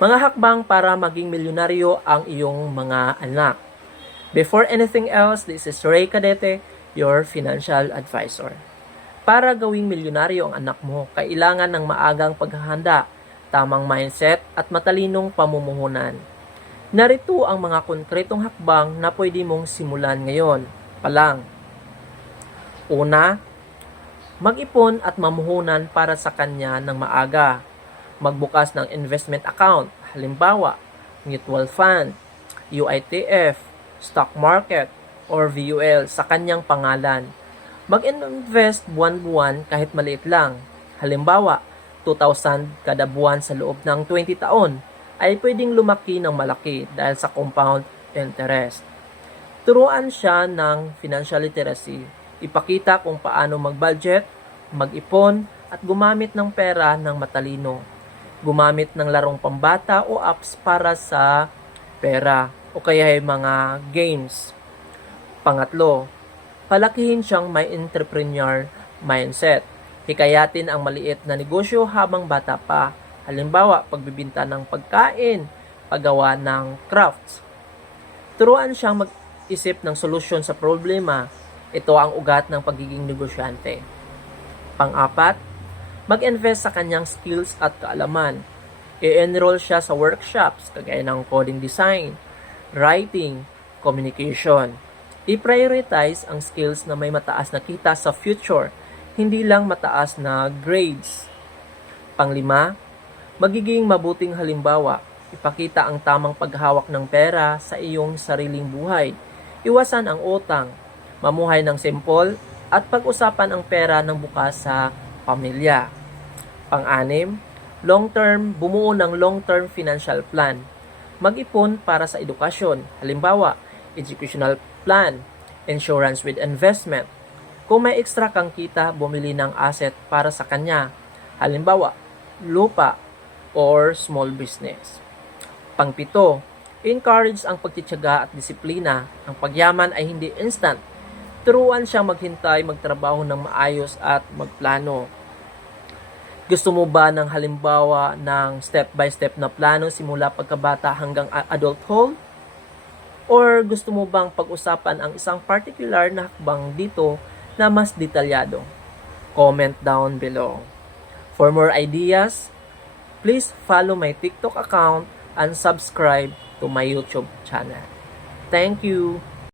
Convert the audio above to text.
Mga hakbang para maging milyonaryo ang iyong mga anak. Before anything else, this is Ray Cadete, your financial advisor. Para gawing milyonaryo ang anak mo, kailangan ng maagang paghahanda, tamang mindset at matalinong pamumuhunan. Narito ang mga konkretong hakbang na pwede mong simulan ngayon pa lang. Una, mag-ipon at mamuhunan para sa kanya ng maaga. Magbukas ng investment account, halimbawa, mutual fund, UITF, stock market, or VUL sa kanyang pangalan. Mag-invest buwan-buwan kahit maliit lang. Halimbawa, 2,000 kada buwan sa loob ng 20 taon ay pwedeng lumaki ng malaki dahil sa compound interest. Turuan siya ng financial literacy. Ipakita kung paano mag-budget, mag-ipon, at gumamit ng pera ng matalino. Gumamit ng larong pambata o apps para sa pera o kaya ay mga games. Pangatlo, palakihin siyang may entrepreneur mindset. Hikayatin ang maliit na negosyo habang bata pa. Halimbawa, pagbibinta ng pagkain, paggawa ng crafts. Turuan siyang mag-isip ng solusyon sa problema. Ito ang ugat ng pagiging negosyante. Pang-apat, mag-invest sa kanyang skills at kaalaman. I-enroll siya sa workshops kagaya ng coding design, writing, communication. I-prioritize ang skills na may mataas na kita sa future, hindi lang mataas na grades. Panglima, magiging mabuting halimbawa. Ipakita ang tamang paghawak ng pera sa iyong sariling buhay. Iwasan ang utang, mamuhay ng simple, at pag-usapan ang pera ng bukas sa pamilya. Pang-anim, long-term, bumuo ng long-term financial plan. Mag-ipon para sa edukasyon, halimbawa, educational plan, insurance with investment. Kung may extra kang kita, bumili ng asset para sa kanya, halimbawa, lupa or small business. Pangpito, encourage ang pagtityaga at disiplina. Ang pagyaman ay hindi instant. Turuan siyang maghintay, magtrabaho ng maayos at magplano. Gusto mo ba ng halimbawa ng step-by-step na plano simula pagkabata hanggang adulthood? Or gusto mo bang pag-usapan ang isang particular na hakbang dito na mas detalyado? Comment down below. For more ideas, please follow my TikTok account and subscribe to my YouTube channel. Thank you.